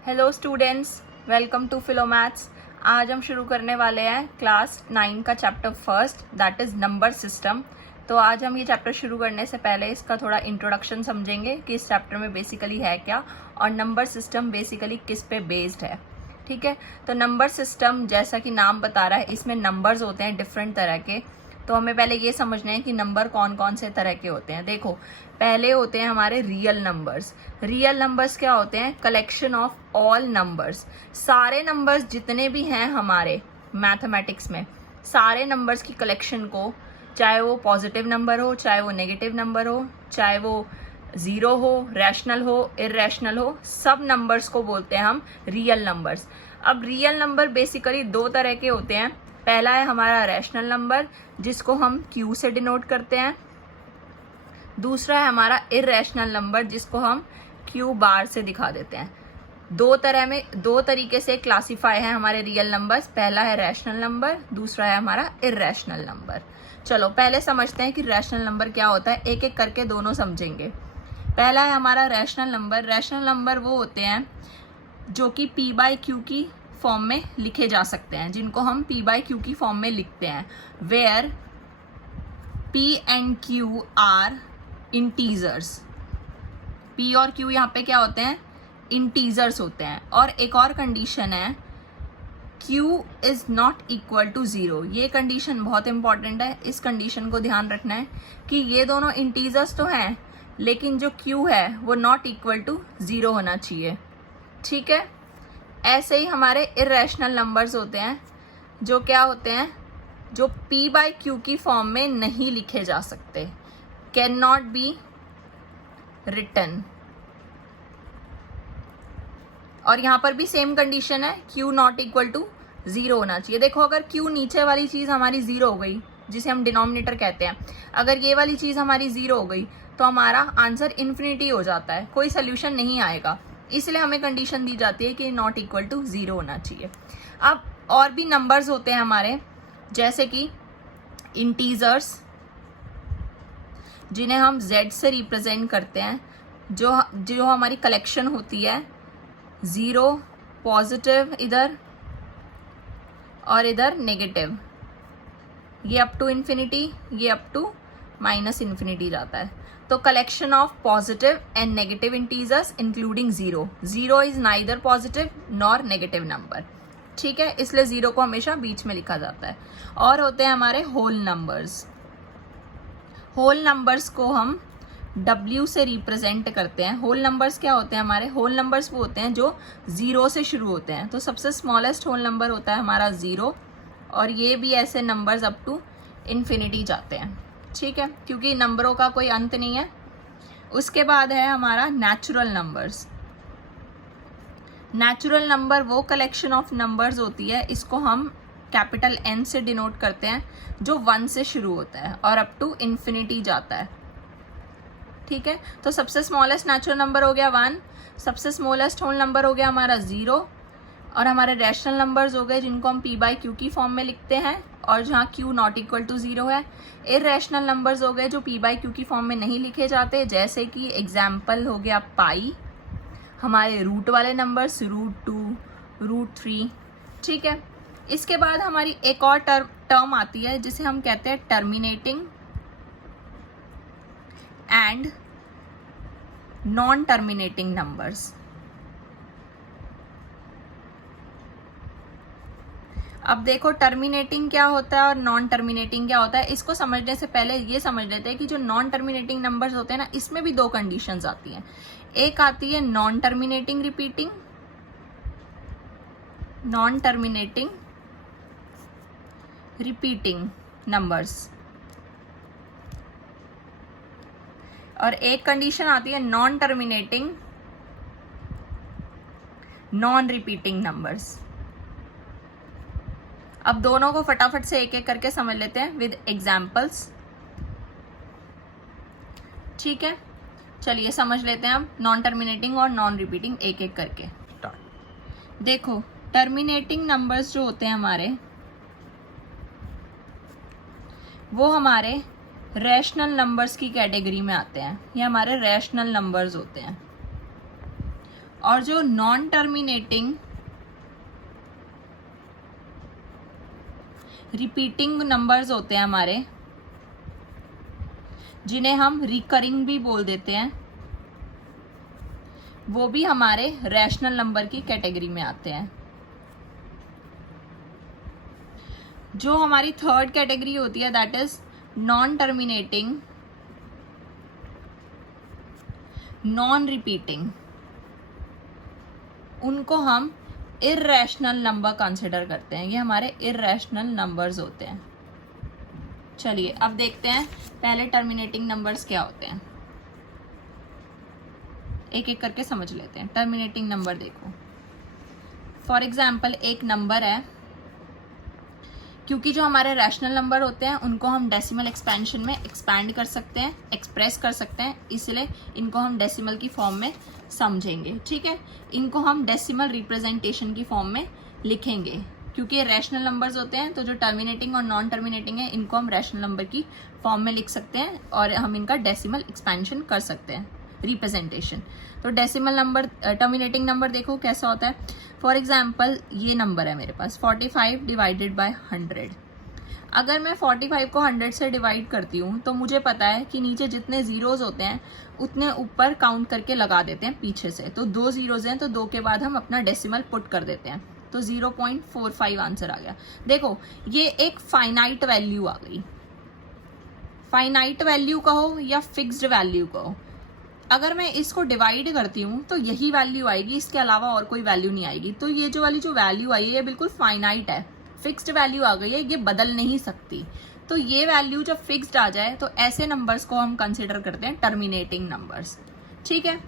Hello students, welcome to Philo maths. आज हम शुरू करने वाले हैं क्लास 9 का chapter first, that is number system. तो आज हम ये चैप्टर शुरू करने से पहले इसका थोड़ा इंट्रोडक्शन समझेंगे कि इस चैप्टर में बेसिकली है क्या और नंबर सिस्टम बेसिकली किस पे बेस्ड है। ठीक है, तो नंबर सिस्टम जैसा कि नाम बता रहा है, इसमें नंबर्स होते हैं डिफरेंट तरह के। तो हमें पहले ये समझना है कि नंबर कौन कौन से तरह के होते हैं। देखो, पहले होते हैं हमारे रियल नंबर्स। रियल नंबर्स क्या होते हैं? Collection of all numbers. सारे नंबर्स जितने भी हैं हमारे मैथमेटिक्स में, सारे नंबर्स की कलेक्शन को, चाहे वो पॉजिटिव नंबर हो, चाहे वो नेगेटिव नंबर हो, चाहे वो जीरो हो, रैशनल हो, इररेशनल हो, सब नंबर्स को बोलते हैं हम रियल नंबर्स। अब रियल नंबर बेसिकली दो तरह के होते हैं। पहला है हमारा रैशनल नंबर, जिसको हम क्यू से डिनोट करते हैं। दूसरा है हमारा इररेशनल नंबर, जिसको हम क्यू बार से दिखा देते हैं। दो तरीके से क्लासिफाई है हमारे रियल नंबर्स। पहला है रैशनल नंबर, दूसरा है हमारा इररेशनल नंबर। चलो पहले समझते हैं कि रैशनल नंबर क्या होता है, एक एक करके दोनों समझेंगे। पहला है हमारा रैशनल नंबर। रैशनल नंबर वो होते हैं जो कि पी बाई क्यू की फॉर्म में लिखे जा सकते हैं, जिनको हम पी बाई क्यू की फॉर्म में लिखते हैं, where P and Q are integers. P और क्यू यहाँ पे क्या होते हैं? इंटीजर्स होते हैं। और एक और कंडीशन है, Q is not equal to zero. ये कंडीशन बहुत इंपॉर्टेंट है, इस कंडीशन को ध्यान रखना है कि ये दोनों इंटीजर्स तो हैं, लेकिन जो क्यू है वो नॉट इक्वल टू जीरो होना चाहिए। ठीक है, ऐसे ही हमारे इररेशनल नंबर्स होते हैं, जो क्या होते हैं? जो पी बाई क्यू की फॉर्म में नहीं लिखे जा सकते, कैन नॉट बी रिटन। और यहां पर भी सेम कंडीशन है, Q not equal to zero होना चाहिए। देखो, अगर क्यू नीचे वाली चीज हमारी जीरो हो गई, जिसे हम डिनोमिनेटर कहते हैं, अगर ये वाली चीज हमारी जीरो हो गई तो हमारा आंसर इन्फिनिटी हो जाता है, कोई सोल्यूशन नहीं आएगा। इसलिए हमें कंडीशन दी जाती है कि नॉट इक्वल टू जीरो होना चाहिए। अब और भी नंबर्स होते हैं हमारे, जैसे कि इंटीजर्स, जिन्हें हम z से रिप्रेजेंट करते हैं, जो हमारी कलेक्शन होती है, जीरो, पॉजिटिव इधर और इधर नेगेटिव। ये अप टू इन्फिनिटी, ये अप टू माइनस इन्फिनिटी जाता है। तो collection of positive and negative integers including zero. Zero is neither positive nor negative number. ठीक है, इसलिए जीरो को हमेशा बीच में लिखा जाता है। और होते हैं हमारे होल नंबर्स। होल नंबर्स को हम W से रिप्रेजेंट करते हैं। होल नंबर्स क्या होते हैं हमारे? होल नंबर्स वो होते हैं जो जीरो से शुरू होते हैं। तो सबसे स्मॉलेस्ट होल नंबर होता है हमारा जीरो, और ये भी ऐसे नंबर्स अप टू इन्फिनिटी जाते हैं। ठीक है, क्योंकि नंबरों का कोई अंत नहीं है। उसके बाद है हमारा नेचुरल नंबर्स। नेचुरल नंबर वो कलेक्शन ऑफ नंबर्स होती है, इसको हम कैपिटल N से डिनोट करते हैं, जो 1 से शुरू होता है और अप टू इन्फिनिटी जाता है। ठीक है, तो सबसे स्मॉलेस्ट नेचुरल नंबर हो गया 1, सबसे स्मॉलेस्ट होल नंबर हो गया हमारा 0, और हमारे रैशनल नंबर्स हो गए जिनको हम पी बाई क्यू की फॉर्म में लिखते हैं और जहाँ Q not equal to zero है। इररेशनल नंबर्स हो गए जो पी बाई क्यू की फॉर्म में नहीं लिखे जाते, जैसे कि एग्जाम्पल हो गया पाई, हमारे रूट वाले नंबर्स √2, √3। ठीक है, इसके बाद हमारी एक और टर्म आती है जिसे हम कहते हैं terminating and non terminating numbers. अब देखो, टर्मिनेटिंग क्या होता है और नॉन टर्मिनेटिंग क्या होता है, इसको समझने से पहले ये समझ लेते हैं कि जो नॉन टर्मिनेटिंग नंबर्स होते हैं ना, इसमें भी दो कंडीशंस आती हैं। एक आती है non terminating repeating, non terminating repeating numbers, और एक कंडीशन आती है non terminating non repeating numbers. अब दोनों को फटाफट से एक एक करके समझ लेते हैं विद एग्जाम्पल्स। ठीक है, चलिए समझ लेते हैं अब नॉन टर्मिनेटिंग और नॉन रिपीटिंग एक एक करके। देखो, टर्मिनेटिंग नंबर्स जो होते हैं हमारे, वो हमारे रैशनल नंबर्स की कैटेगरी में आते हैं। ये हमारे रैशनल नंबर्स होते हैं। और जो नॉन टर्मिनेटिंग रिपीटिंग नंबर्स होते हैं हमारे, जिन्हें हम रिकरिंग भी बोल देते हैं, वो भी हमारे रैशनल नंबर की कैटेगरी में आते हैं। जो हमारी थर्ड कैटेगरी होती है that is non terminating non repeating, उनको हम इर्रेशनल नंबर कंसिडर करते हैं। ये हमारे इर्रेशनल नंबर्स होते हैं। चलिए अब देखते हैं पहले टर्मिनेटिंग नंबर्स क्या होते हैं, एक एक करके समझ लेते हैं। टर्मिनेटिंग नंबर देखो, फॉर एग्जाम्पल एक नंबर है, क्योंकि जो हमारे रैशनल नंबर होते हैं उनको हम डेसिमल एक्सपेंशन में एक्सपैंड कर सकते हैं, एक्सप्रेस कर सकते हैं, इसलिए इनको हम डेसिमल की फॉर्म में समझेंगे। ठीक है, इनको हम डेसिमल रिप्रेजेंटेशन की फॉर्म में लिखेंगे, क्योंकि ये रैशनल नंबर्स होते हैं। तो जो टर्मिनेटिंग और नॉन टर्मिनेटिंग है इनको हम रैशनल नंबर की फॉर्म में लिख सकते हैं और हम इनका डेसिमल एक्सपेंशन कर सकते हैं, रिप्रेजेंटेशन। तो डेसिमल नंबर, टर्मिनेटिंग नंबर देखो कैसा होता है। फॉर एग्जाम्पल ये नंबर है मेरे पास 45 डिवाइडेड बाय 100। अगर मैं 45 को 100 से डिवाइड करती हूँ तो मुझे पता है कि नीचे जितने जीरोज होते हैं उतने ऊपर काउंट करके लगा देते हैं पीछे से। तो 2 जीरोज हैं तो 2 के बाद हम अपना डेसिमल पुट कर देते हैं, तो 0.45 आंसर आ गया। देखो ये एक फाइनाइट वैल्यू आ गई। फाइनाइट वैल्यू कहो या फिक्स्ड वैल्यू कहो, अगर मैं इसको डिवाइड करती हूँ तो यही वैल्यू आएगी, इसके अलावा और कोई वैल्यू नहीं आएगी। तो ये जो वाली जो वैल्यू आई है ये बिल्कुल फाइनाइट है, फिक्स्ड वैल्यू आ गई है, ये बदल नहीं सकती। तो ये वैल्यू जब फिक्स्ड आ जाए तो ऐसे नंबर्स को हम कंसिडर करते हैं टर्मिनेटिंग नंबर्स। ठीक है,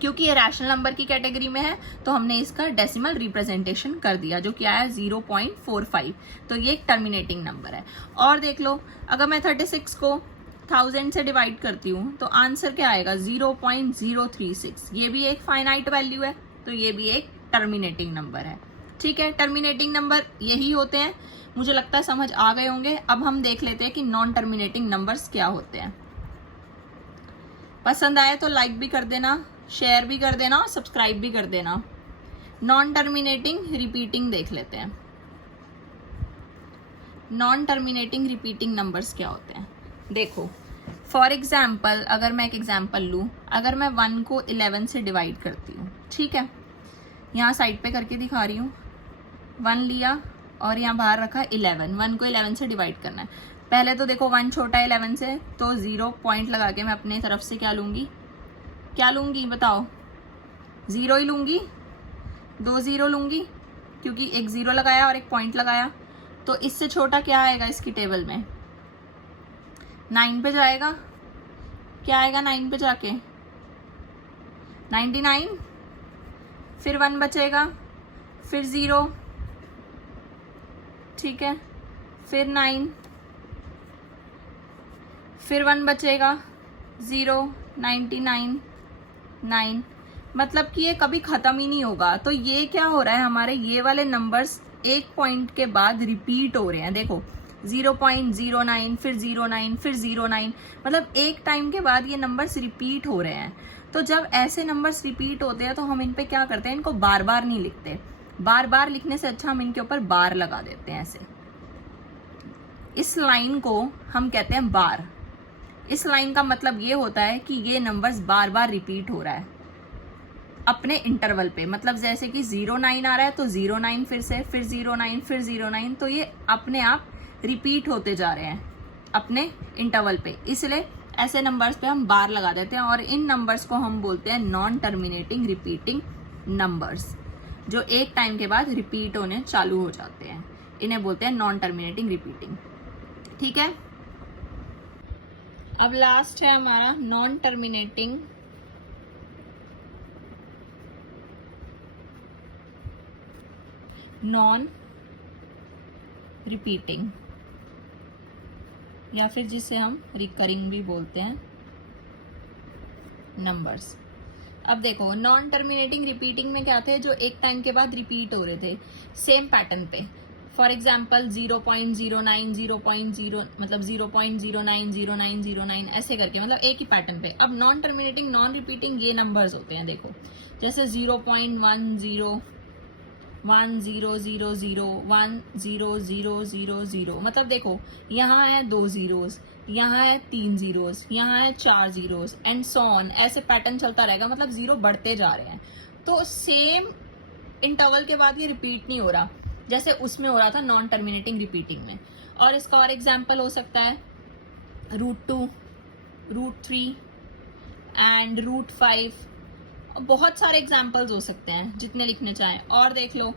क्योंकि ये रैशनल नंबर की कैटेगरी में है तो हमने इसका डेसिमल रिप्रेजेंटेशन कर दिया, जो क्या है 0.45। तो ये एक टर्मिनेटिंग नंबर है। और देख लो, अगर मैं 36 को 1000 से डिवाइड करती हूँ तो आंसर क्या आएगा 0.036। ये भी एक फाइनाइट वैल्यू है, तो ये भी एक टर्मिनेटिंग नंबर है। ठीक है, टर्मिनेटिंग नंबर यही होते हैं। मुझे लगता है समझ आ गए होंगे। अब हम देख लेते हैं कि नॉन टर्मिनेटिंग नंबर्स क्या होते हैं। पसंद आए तो लाइक भी कर देना, शेयर भी कर देना और सब्सक्राइब भी कर देना। नॉन टर्मिनेटिंग रिपीटिंग देख लेते हैं। नॉन टर्मिनेटिंग रिपीटिंग नंबर्स क्या होते हैं देखो, फॉर एग्जाम्पल अगर मैं एक एग्जाम्पल लूँ, अगर मैं 1 को 11 से डिवाइड करती हूँ, ठीक है, यहाँ साइड पे करके दिखा रही हूँ, 1 लिया और यहाँ बाहर रखा 11। 1 को 11 से डिवाइड करना है। पहले तो देखो 1 छोटा है 11 से, तो 0 पॉइंट लगा के मैं अपने तरफ से क्या लूँगी, क्या लूँगी बताओ, 0 ही लूँगी, 2 0 लूँगी, क्योंकि एक 0 लगाया और एक पॉइंट लगाया। तो इससे छोटा क्या आएगा इसकी टेबल में, 9 पे जाएगा। क्या आएगा 9 पे जाके, 99, फिर 1 बचेगा, फिर 0, ठीक है, फिर 9, फिर 1 बचेगा, 0, 99, 9। मतलब कि ये कभी खत्म ही नहीं होगा। तो ये क्या हो रहा है, हमारे ये वाले नंबर्स एक पॉइंट के बाद रिपीट हो रहे हैं। देखो 0.09, फिर 09, फिर 09, मतलब एक टाइम के बाद ये नंबर्स रिपीट हो रहे हैं। तो जब ऐसे नंबर्स रिपीट होते हैं तो हम इन पे क्या करते हैं, इनको बार बार नहीं लिखते। बार बार लिखने से अच्छा हम इनके ऊपर बार लगा देते हैं ऐसे। इस लाइन को हम कहते हैं बार। इस लाइन का मतलब ये होता है कि ये नंबर्स बार बार रिपीट हो रहा है अपने इंटरवल पे। मतलब जैसे कि 09 आ रहा है तो 09 फिर से, फिर 09, फिर 09, तो ये अपने आप रिपीट होते जा रहे हैं अपने इंटरवल पे। इसलिए ऐसे नंबर्स पे हम बार लगा देते हैं और इन नंबर्स को हम बोलते हैं नॉन टर्मिनेटिंग रिपीटिंग नंबर्स, जो एक टाइम के बाद रिपीट होने चालू हो जाते हैं। इन्हें बोलते हैं नॉन टर्मिनेटिंग रिपीटिंग। ठीक है, अब लास्ट है हमारा नॉन टर्मिनेटिंग नॉन रिपीटिंग, या फिर जिसे हम रिकरिंग भी बोलते हैं नंबर्स। अब देखो नॉन टर्मिनेटिंग रिपीटिंग में क्या थे, जो एक टाइम के बाद रिपीट हो रहे थे सेम पैटर्न पे। फॉर एग्जाम्पल 0.09 0.0 मतलब 0.090909 ऐसे करके, मतलब एक ही पैटर्न पे। अब नॉन टर्मिनेटिंग नॉन रिपीटिंग ये नंबर्स होते हैं, देखो जैसे 0.10 1000 10000, मतलब देखो यहाँ है 2 जीरोस, यहाँ है 3 जीरोस, यहाँ है 4 जीरोस एंड सो ऑन, ऐसे पैटर्न चलता रहेगा, मतलब जीरो बढ़ते जा रहे हैं। तो सेम इंटरवल के बाद ये रिपीट नहीं हो रहा जैसे उसमें हो रहा था नॉन टर्मिनेटिंग रिपीटिंग में। और इसका और एग्जाम्पल हो सकता है √2, √3 एंड √5। बहुत सारे एग्जाम्पल्स हो सकते हैं जितने लिखने चाहें। और देख लो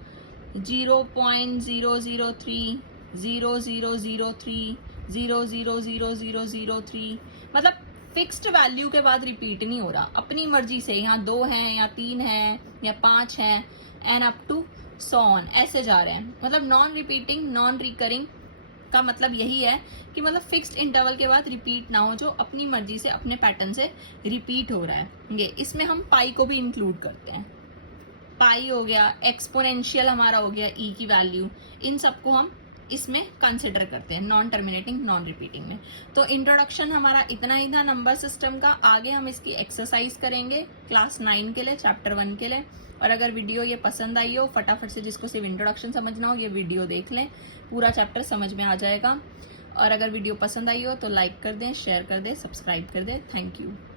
0.003 0003 0000003, मतलब फिक्स्ड वैल्यू के बाद रिपीट नहीं हो रहा, अपनी मर्जी से यहाँ 2 हैं या 3 हैं या 5 हैं and up to so on, ऐसे जा रहे हैं। मतलब नॉन रिपीटिंग नॉन रिकरिंग का मतलब यही है कि मतलब फिक्स्ड इंटरवल के बाद रिपीट ना हो, जो अपनी मर्जी से अपने पैटर्न से रिपीट हो रहा है। ये इसमें हम पाई को भी इंक्लूड करते हैं। पाई हो गया, एक्सपोनेंशियल हमारा हो गया ई की वैल्यू, इन सबको हम इसमें कंसिडर करते हैं नॉन टर्मिनेटिंग नॉन रिपीटिंग में। तो इंट्रोडक्शन हमारा इतना ही था नंबर सिस्टम का। आगे हम इसकी एक्सरसाइज करेंगे क्लास 9 के लिए, चैप्टर 1 के लिए। और अगर वीडियो ये पसंद आई हो, फटाफट से जिसको सिर्फ इंट्रोडक्शन समझना हो ये वीडियो देख लें, पूरा चैप्टर समझ में आ जाएगा। और अगर वीडियो पसंद आई हो तो लाइक कर दें, शेयर कर दें, सब्सक्राइब कर दें। Thank you.